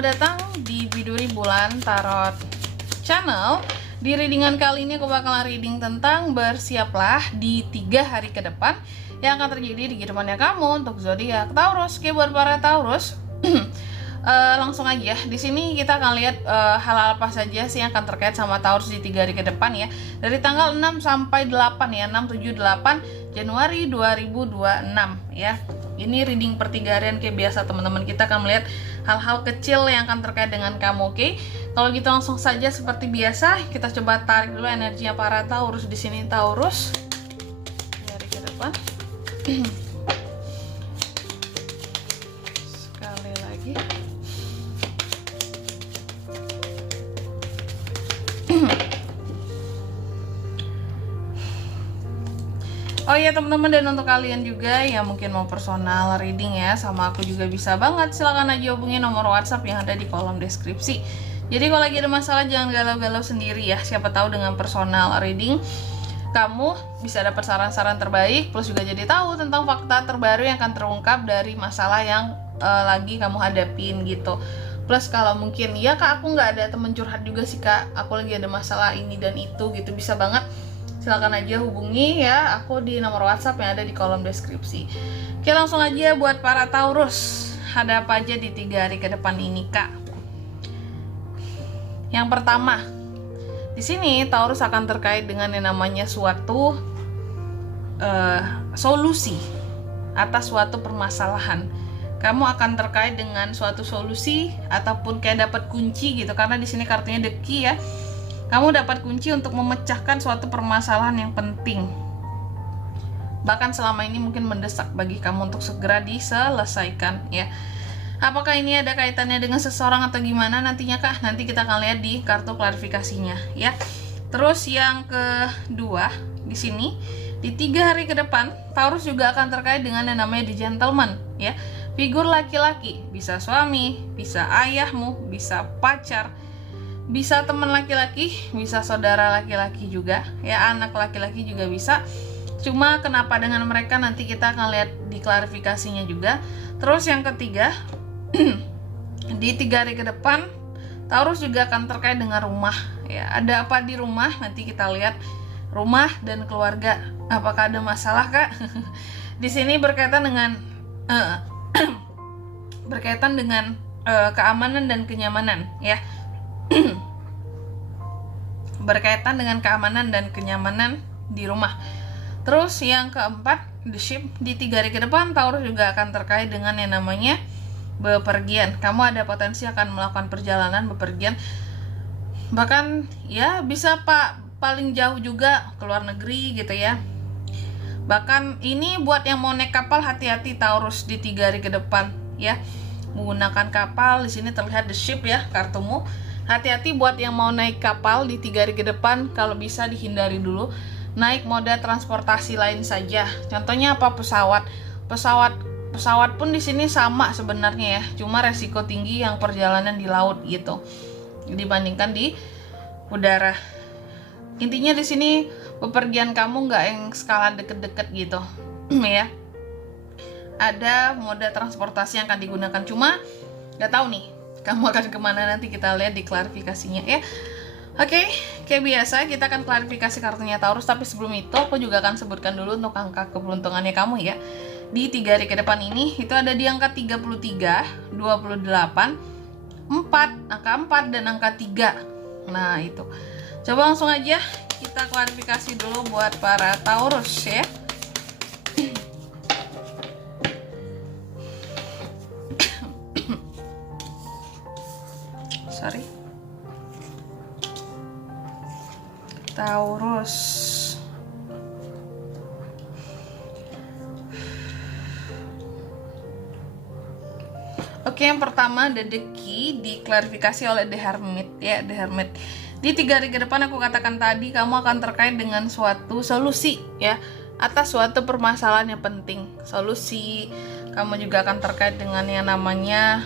selamat datang di Biduri Bulan Tarot Channel. Di readingan kali ini aku bakalan reading tentang bersiaplah di 3 hari ke depan yang akan terjadi di kehidupannya kamu untuk zodiak Taurus. Oke, buat para Taurus, langsung aja. Di sini kita akan lihat hal-hal apa saja sih yang akan terkait sama Taurus di 3 hari ke depan ya. Dari tanggal 6 sampai 8 ya, 6, 7, 8 Januari 2026 ya. Ini reading per 3 harian kayak biasa teman-teman. Kita akan melihat hal-hal kecil yang akan terkait dengan kamu, oke? Kalau gitu langsung saja seperti biasa, kita coba tarik dulu energinya para Taurus di sini. Taurus dari ke depan. Sekali lagi. Oh iya teman-teman, dan untuk kalian juga yang mungkin mau personal reading ya sama aku juga bisa banget, silahkan aja hubungi nomor WhatsApp yang ada di kolom deskripsi. Jadi kalau lagi ada masalah jangan galau-galau sendiri ya, siapa tahu dengan personal reading kamu bisa dapat saran-saran terbaik, plus juga jadi tahu tentang fakta terbaru yang akan terungkap dari masalah yang lagi kamu hadapin gitu. Plus kalau mungkin ya kak aku nggak ada temen curhat juga sih kak, aku lagi ada masalah ini dan itu gitu, bisa banget silakan aja hubungi ya aku di nomor WhatsApp yang ada di kolom deskripsi. Oke, langsung aja buat para Taurus, ada apa aja di 3 hari ke depan ini kak? Yang pertama, di sini Taurus akan terkait dengan yang namanya suatu solusi atas suatu permasalahan. Kamu akan terkait dengan suatu solusi ataupun kayak dapat kunci gitu, karena di sini kartunya The Key ya. Kamu dapat kunci untuk memecahkan suatu permasalahan yang penting. Bahkan selama ini mungkin mendesak bagi kamu untuk segera diselesaikan ya. Apakah ini ada kaitannya dengan seseorang atau gimana nantinya kak? Nanti kita akan lihat di kartu klarifikasinya ya. Terus yang kedua, di sini di 3 hari ke depan Taurus juga akan terkait dengan yang namanya The Gentleman ya. Figur laki-laki, bisa suami, bisa ayahmu, bisa pacar, bisa teman laki-laki, bisa saudara laki-laki juga ya, anak laki-laki juga bisa. Cuma kenapa dengan mereka nanti kita akan lihat di klarifikasinya juga. Terus yang ketiga, di 3 hari ke depan Taurus juga akan terkait dengan rumah ya. Ada apa di rumah? Nanti kita lihat rumah dan keluarga. Apakah ada masalah kak? Di sini berkaitan dengan berkaitan dengan keamanan dan kenyamanan ya. Berkaitan dengan keamanan dan kenyamanan di rumah. Terus yang keempat, The Ship, di 3 hari ke depan Taurus juga akan terkait dengan yang namanya bepergian. Kamu ada potensi akan melakukan perjalanan bepergian, bahkan ya bisa paling jauh juga ke luar negeri gitu ya. Bahkan ini buat yang mau naik kapal, hati-hati Taurus di 3 hari ke depan ya. Menggunakan kapal, di sini terlihat The Ship ya kartumu. Hati-hati buat yang mau naik kapal di 3 hari ke depan, kalau bisa dihindari dulu naik moda transportasi lain saja. Contohnya apa? Pesawat pun di sini sama sebenarnya ya, cuma resiko tinggi yang perjalanan di laut gitu dibandingkan di udara. Intinya di sini bepergian kamu nggak yang skala deket-deket gitu ya. Ada moda transportasi yang akan digunakan, cuma nggak tahu nih kamu akan kemana, nanti kita lihat di klarifikasinya ya. Oke, kayak biasa kita akan klarifikasi kartunya Taurus, tapi sebelum itu aku juga akan sebutkan dulu untuk angka keberuntungannya kamu ya. Di 3 hari ke depan ini itu ada di angka 33, 28, 4, angka 4 dan angka 3. Nah itu, coba langsung aja kita klarifikasi dulu buat para Taurus ya. Sorry, Taurus. Oke, yang pertama ada The Key, diklarifikasi oleh The Hermit ya. The Hermit di 3 hari ke depan aku katakan tadi kamu akan terkait dengan suatu solusi ya atas suatu permasalahan yang penting. Solusi, kamu juga akan terkait dengan yang namanya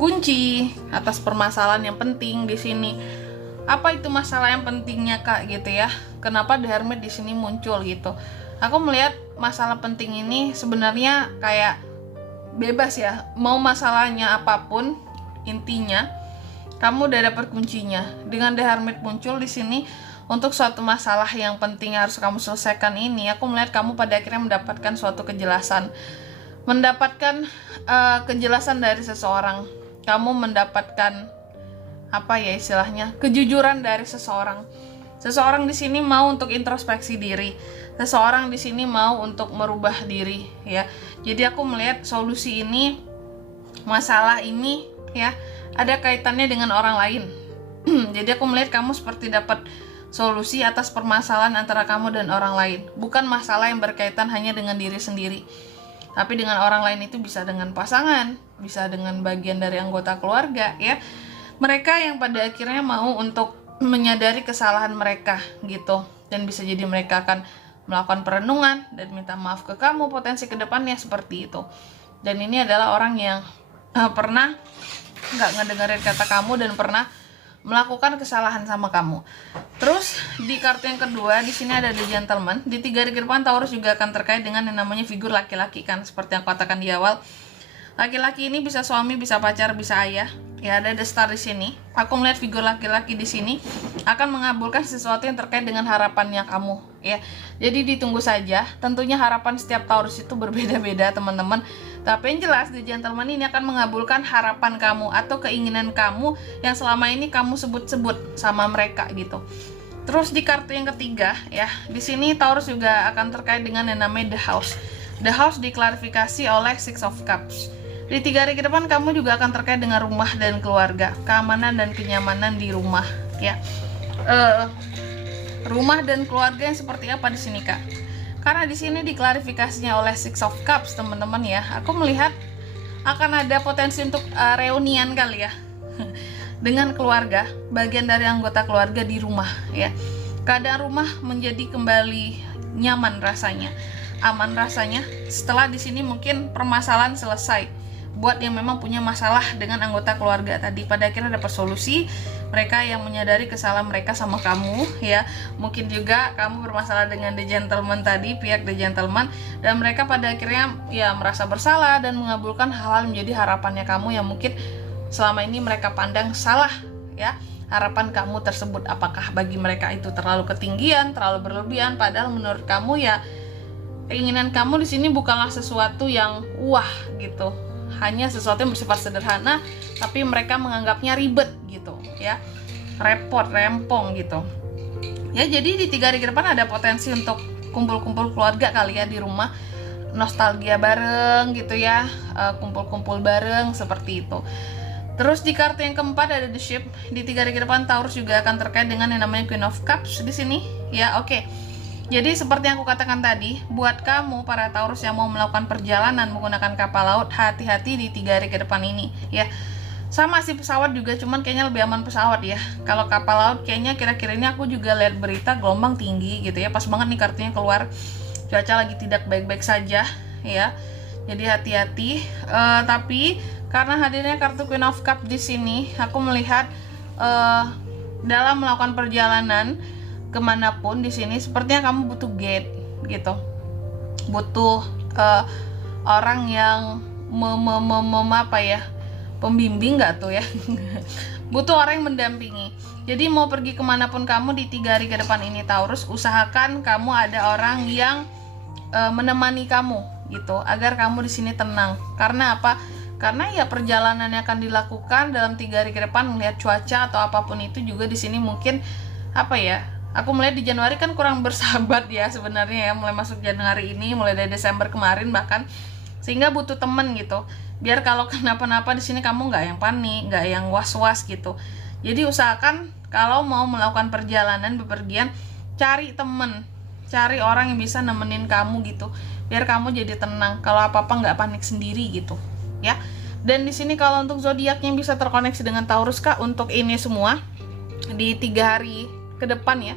kunci atas permasalahan yang penting di sini. Apa itu masalah yang pentingnya kak gitu ya? Kenapa The Hermit di sini muncul gitu? Aku melihat masalah penting ini sebenarnya kayak bebas ya, mau masalahnya apapun, intinya kamu udah dapat kuncinya. Dengan The Hermit muncul di sini untuk suatu masalah yang penting harus kamu selesaikan ini, aku melihat kamu pada akhirnya mendapatkan suatu kejelasan, mendapatkan kejelasan dari seseorang. Kamu mendapatkan apa ya istilahnya, kejujuran dari seseorang. Seseorang di sini mau untuk introspeksi diri, seseorang di sini mau untuk merubah diri ya. Jadi aku melihat solusi ini, masalah ini ya, ada kaitannya dengan orang lain. Jadi aku melihat kamu seperti dapat solusi atas permasalahan antara kamu dan orang lain. Bukan masalah yang berkaitan hanya dengan diri sendiri, tapi dengan orang lain. Itu bisa dengan pasangan, bisa dengan bagian dari anggota keluarga ya. Mereka yang pada akhirnya mau untuk menyadari kesalahan mereka gitu, dan bisa jadi mereka akan melakukan perenungan dan minta maaf ke kamu potensi kedepannya seperti itu. Dan ini adalah orang yang pernah nggak ngedengerin kata kamu dan pernah melakukan kesalahan sama kamu. Terus di kartu yang kedua di sini ada The Gentleman. Di 3 hari ke depan Taurus juga akan terkait dengan yang namanya figur laki-laki kan, seperti yang aku katakan di awal. Laki-laki ini bisa suami, bisa pacar, bisa ayah. Ya, ada The Star di sini. Aku melihat figur laki-laki di sini akan mengabulkan sesuatu yang terkait dengan harapannya kamu, ya. Jadi ditunggu saja. Tentunya harapan setiap Taurus itu berbeda-beda, teman-teman. Tapi yang jelas The Gentleman ini akan mengabulkan harapan kamu atau keinginan kamu yang selama ini kamu sebut-sebut sama mereka gitu. Terus di kartu yang ketiga, ya, di sini Taurus juga akan terkait dengan yang namanya The House. The House diklarifikasi oleh Six of Cups. Di 3 hari ke depan kamu juga akan terkait dengan rumah dan keluarga, keamanan dan kenyamanan di rumah, ya. Rumah dan keluarga yang seperti apa di sini, Kak? Karena di sini diklarifikasinya oleh Six of Cups, teman-teman ya. Aku melihat akan ada potensi untuk reunian kali ya dengan keluarga, bagian dari anggota keluarga di rumah, ya. Keadaan rumah menjadi kembali nyaman rasanya, aman rasanya. Setelah di sini mungkin permasalahan selesai. Buat yang memang punya masalah dengan anggota keluarga tadi, pada akhirnya dapat solusi. Mereka yang menyadari kesalahan mereka sama kamu ya. Mungkin juga kamu bermasalah dengan The Gentleman tadi, pihak The Gentleman, dan mereka pada akhirnya ya merasa bersalah dan mengabulkan hal-hal menjadi harapannya kamu yang mungkin selama ini mereka pandang salah ya. Harapan kamu tersebut, apakah bagi mereka itu terlalu ketinggian, terlalu berlebihan, padahal menurut kamu ya keinginan kamu di sini bukanlah sesuatu yang wah gitu. Hanya sesuatu yang bersifat sederhana, tapi mereka menganggapnya ribet gitu ya, repot, rempong gitu ya. Jadi di 3 hari ke depan ada potensi untuk kumpul-kumpul keluarga kali ya di rumah, nostalgia bareng gitu ya, kumpul-kumpul bareng seperti itu. Terus di kartu yang keempat ada The Ship. Di 3 hari ke depan Taurus juga akan terkait dengan yang namanya Queen of Cups di sini ya. Oke. Jadi seperti yang aku katakan tadi, buat kamu para Taurus yang mau melakukan perjalanan menggunakan kapal laut, hati-hati di 3 hari ke depan ini ya. Sama sih pesawat juga, cuman kayaknya lebih aman pesawat ya. Kalau kapal laut kayaknya kira-kira ini aku juga lihat berita gelombang tinggi gitu ya. Pas banget nih kartunya keluar, cuaca lagi tidak baik-baik saja ya. Jadi hati-hati. Tapi karena hadirnya kartu Queen of Cup di sini, aku melihat dalam melakukan perjalanan kemanapun di sini sepertinya kamu butuh guide gitu, butuh orang yang apa ya, pembimbing nggak tuh ya butuh orang yang mendampingi. Jadi mau pergi kemanapun kamu di 3 hari ke depan ini Taurus, usahakan kamu ada orang yang menemani kamu gitu, agar kamu di sini tenang. Karena apa? Karena ya perjalanan yang akan dilakukan dalam 3 hari ke depan, melihat cuaca atau apapun itu juga di sini mungkin apa ya, aku melihat di Januari kan kurang bersahabat ya sebenarnya ya, mulai masuk Januari ini, mulai dari Desember kemarin bahkan, sehingga butuh temen gitu. Biar kalau kenapa-napa di sini kamu nggak yang panik, nggak yang was-was gitu. Jadi usahakan kalau mau melakukan perjalanan bepergian, cari temen, cari orang yang bisa nemenin kamu gitu. Biar kamu jadi tenang. Kalau apa-apa nggak panik sendiri gitu, ya. Dan di sini kalau untuk zodiak yang bisa terkoneksi dengan Taurus Kak, untuk ini semua di 3 hari ke depan ya,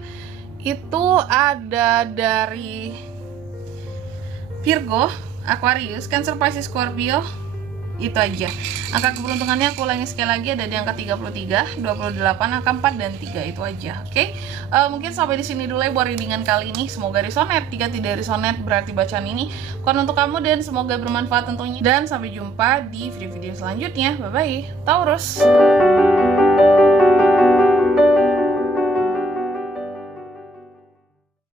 itu ada dari Virgo, Aquarius, Cancer, Pisces, Scorpio, Itu aja. Angka keberuntungannya aku ulangi sekali lagi, ada di angka 33, 28, angka 4 dan 3, itu aja. Oke. Mungkin sampai di sini dulu ya buat readingan kali ini. Semoga resonate. Jika tidak resonate berarti bacaan ini bukan untuk kamu dan semoga bermanfaat tentunya. Dan sampai jumpa di video-video selanjutnya. Bye bye. Taurus.